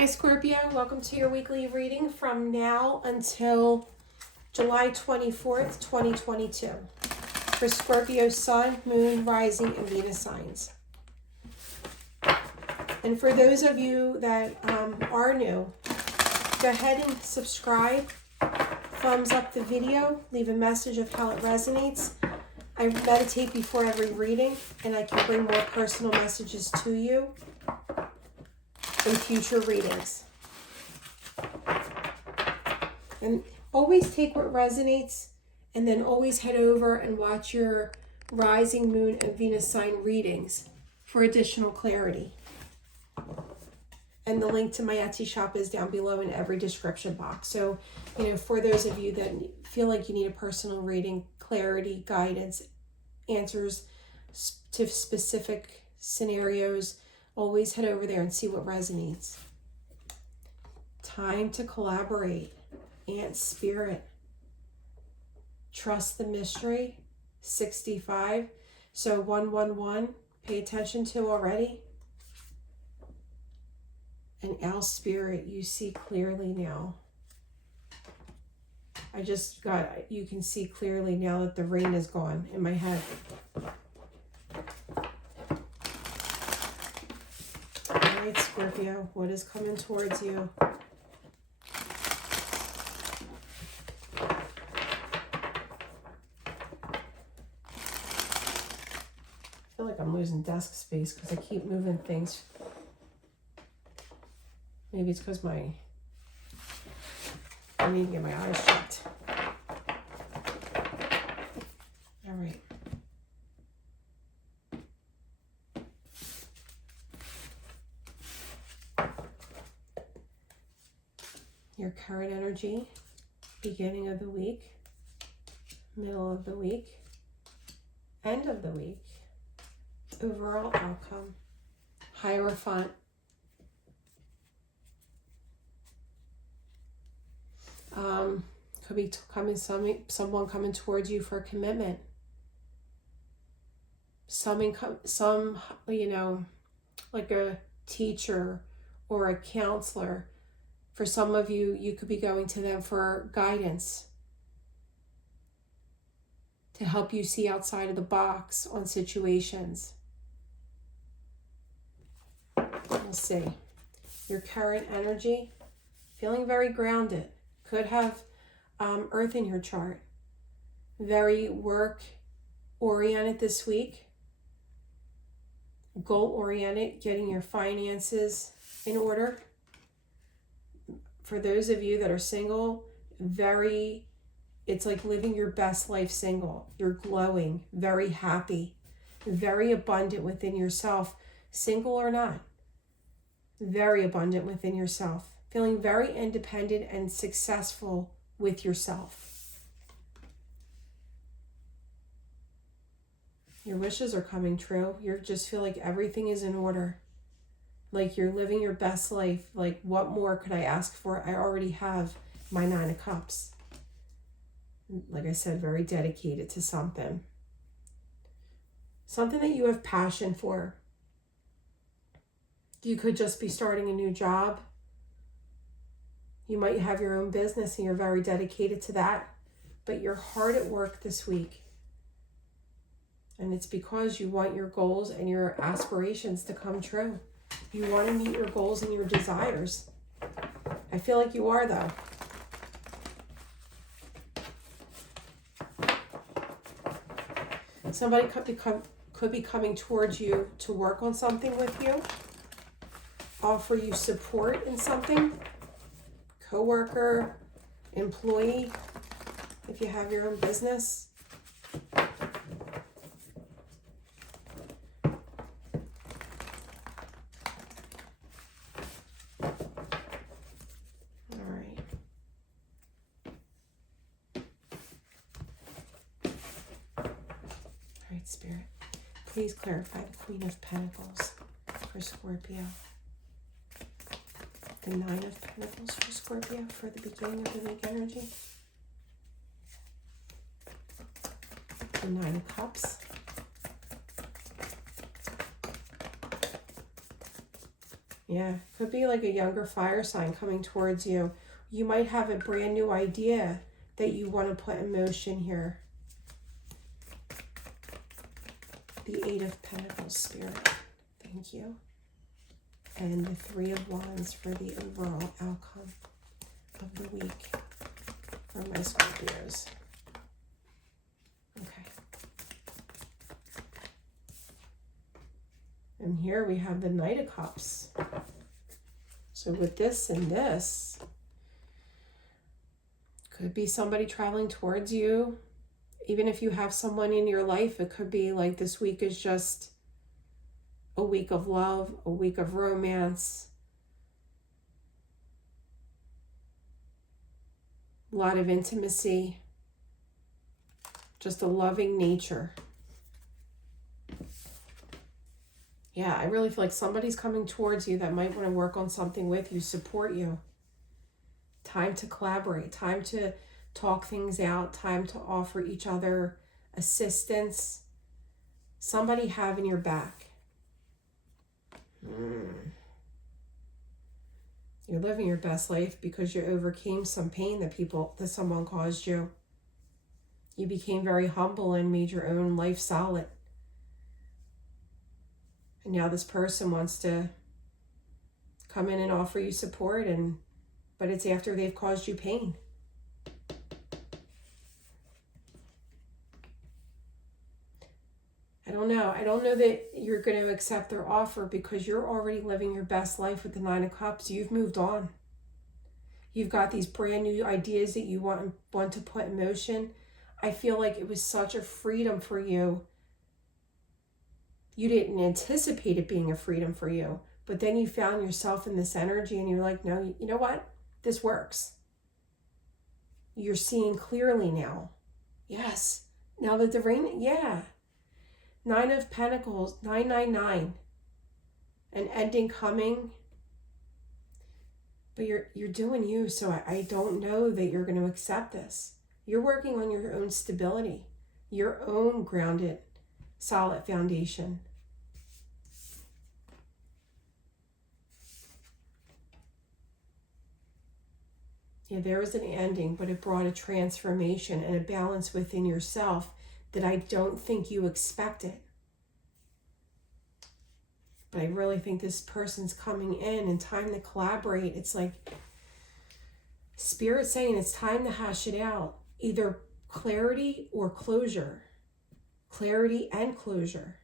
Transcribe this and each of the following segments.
Hi Scorpio, welcome to your weekly reading from now until July 24th, 2022 for Scorpio Sun, Moon, Rising, and Venus signs. And for those of you that are new, go ahead and subscribe, thumbs up the video, leave a message of how it resonates. I meditate before every reading and I can bring more personal messages to you in future readings. And always take what resonates and then always head over and watch your rising, moon, and Venus sign readings for additional clarity. And the link to my Etsy shop is down below in every description box. So, for those of you that feel like you need a personal reading, clarity, guidance, answers to specific scenarios, always head over there and see what resonates. Time to collaborate. Ant Spirit. Trust the mystery. 65. So 111. Pay attention to already. And Owl Spirit, you see clearly now. You can see clearly now that the rain is gone in my head. All right, Scorpio, what is coming towards you? I feel like I'm losing desk space because I keep moving things. Maybe it's because I need to get my eyes shut. All right. Your current energy, beginning of the week, middle of the week, end of the week, overall outcome, Hierophant. Could be someone coming towards you for a commitment. Like a teacher or a counselor. For some of you, you could be going to them for guidance to help you see outside of the box on situations. We'll see. Your current energy, feeling very grounded. Could have Earth in your chart. Very work-oriented this week. Goal-oriented, getting your finances in order. For those of you that are single, it's like living your best life single. You're glowing, very happy, very abundant within yourself, single or not. Very abundant within yourself. Feeling very independent and successful with yourself. Your wishes are coming true. You just feel like everything is in order. Like you're living your best life. Like, what more could I ask for? I already have my 9 of Cups. Like I said, very dedicated to something. Something that you have passion for. You could just be starting a new job. You might have your own business and you're very dedicated to that. But you're hard at work this week. And it's because you want your goals and your aspirations to come true. You want to meet your goals and your desires. I feel like you are, though. Somebody could be coming towards you to work on something with you. Offer you support in something. Coworker, employee, if you have your own business. Spirit, please clarify the Queen of Pentacles for Scorpio. The 9 of Pentacles for Scorpio for the beginning of the week energy. The 9 of Cups. Yeah, could be like a younger fire sign coming towards you. You might have a brand new idea that you want to put in motion here. The Eight of Pentacles, Spirit. Thank you. And the Three of Wands for the overall outcome of the week for my Scorpios. Okay. And here we have the Knight of Cups. So with this and this, could be somebody traveling towards you. Even if you have someone in your life, it could be like this week is just a week of love, a week of romance. A lot of intimacy. Just a loving nature. Yeah, I really feel like somebody's coming towards you that might want to work on something with you, support you. Time to collaborate, time to talk things out, time to offer each other assistance. Somebody having your back. You're living your best life because you overcame some pain that someone caused you. You became very humble and made your own life solid. And now this person wants to come in and offer you support, but it's after they've caused you pain. I don't know. I don't know that you're going to accept their offer because you're already living your best life with the Nine of Cups. You've moved on. You've got these brand new ideas that you want to put in motion. I feel like it was such a freedom for you. You didn't anticipate it being a freedom for you, but then you found yourself in this energy and you're like, no, you know what? This works. You're seeing clearly now. Yes. Now that the rain, yeah. Nine of Pentacles, 999. An ending coming. But you're doing you, so I don't know that you're going to accept this. You're working on your own stability, your own grounded, solid foundation. Yeah, there was an ending, but it brought a transformation and a balance within yourself that I don't think you expected. But I really think this person's coming in and time to collaborate. It's like Spirit saying it's time to hash it out. Either clarity or closure. Clarity and closure.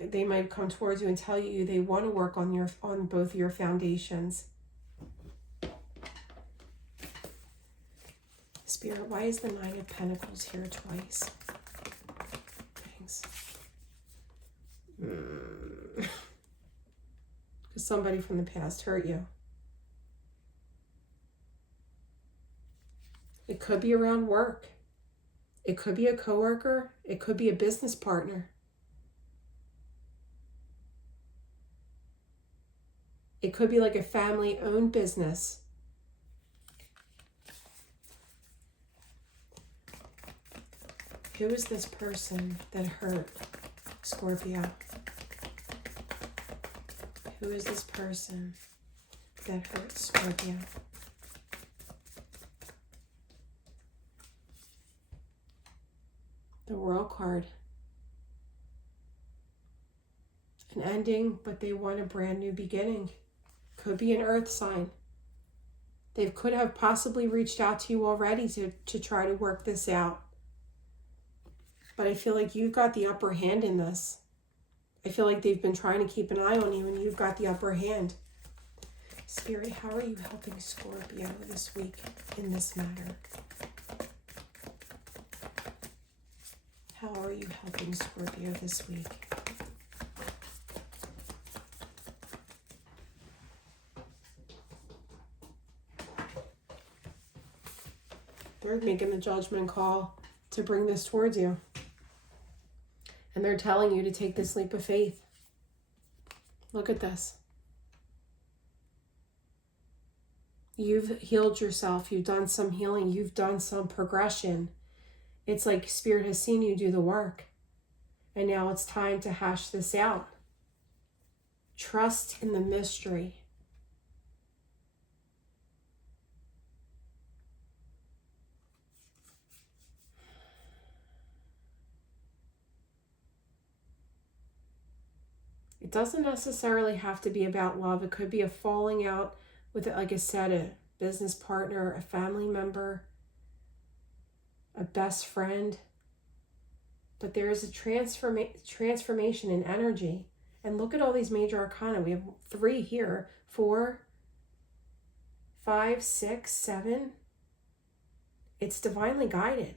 They might come towards you and tell you they want to work on both your foundations. Spirit, why is the Nine of Pentacles here twice? Thanks. Because somebody from the past hurt you. It could be around work. It could be a coworker. It could be a business partner. It could be like a family-owned business. Who is this person that hurt Scorpio? Who is this person that hurt Scorpio? The World card. An ending, but they want a brand new beginning. Could be an earth sign. They could have possibly reached out to you already to try to work this out. But I feel like you've got the upper hand in this. I feel like they've been trying to keep an eye on you and you've got the upper hand. Spirit, how are you helping Scorpio this week in this matter? How are you helping Scorpio this week? They're making the judgment call to bring this towards you. And they're telling you to take this leap of faith. Look at this. You've healed yourself. You've done some healing. You've done some progression. It's like Spirit has seen you do the work. And now it's time to hash this out. Trust in the mystery. It doesn't necessarily have to be about love. It could be a falling out with, like I said, a business partner, a family member, a best friend. But there is a transformation in energy. And look at all these major arcana. We have 3 here, 4, 5, 6, 7. It's divinely guided.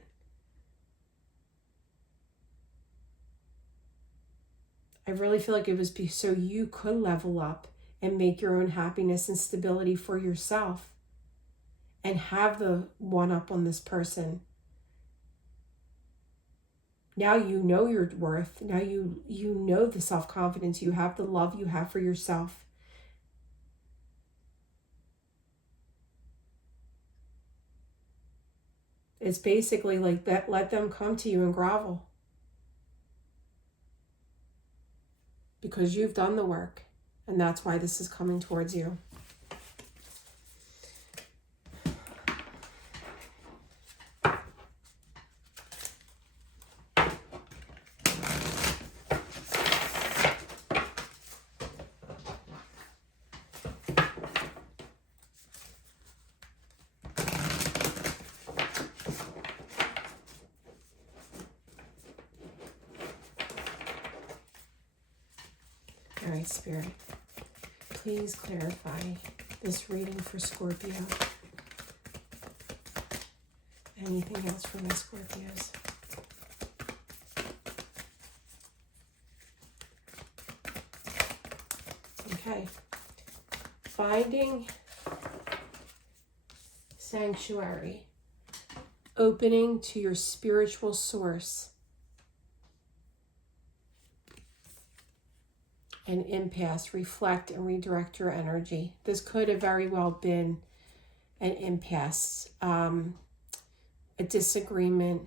I really feel like it was so you could level up and make your own happiness and stability for yourself and have the one up on this person. Now you know your worth. Now you know the self-confidence you have, the love you have for yourself. It's basically like that. Let them come to you and grovel. Because you've done the work. And that's why this is coming towards you. All right, Spirit, please clarify this reading for Scorpio. Anything else for my Scorpios? Okay. Finding sanctuary. Opening to your spiritual source. An impasse, reflect and redirect your energy. This could have very well been an impasse, a disagreement.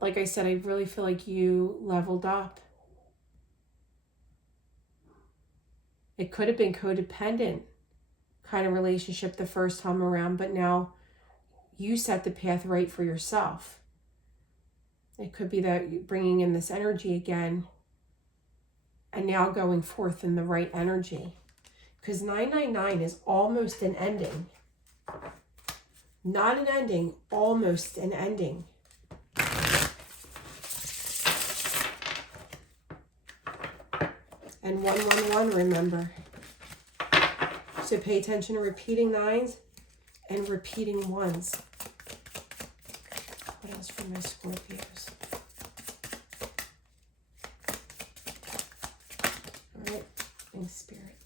Like I said, I really feel like you leveled up. It could have been codependent kind of relationship the first time around, but now you set the path right for yourself. It could be that you're bringing in this energy again, and now going forth in the right energy. Because 999 is almost an ending. Not an ending, almost an ending. And 111, remember. So pay attention to repeating 9s and repeating 1s. What else for my Scorpios? Spirit.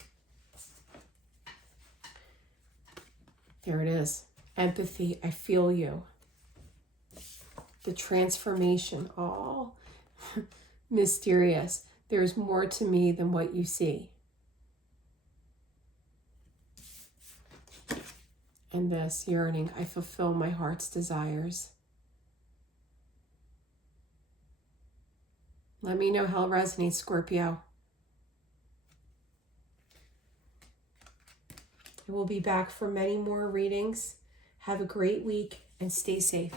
There it is. Empathy. I feel you. The transformation. All mysterious. There's more to me than what you see. And this yearning. I fulfill my heart's desires. Let me know how it resonates, Scorpio. We'll be back for many more readings. Have a great week and stay safe.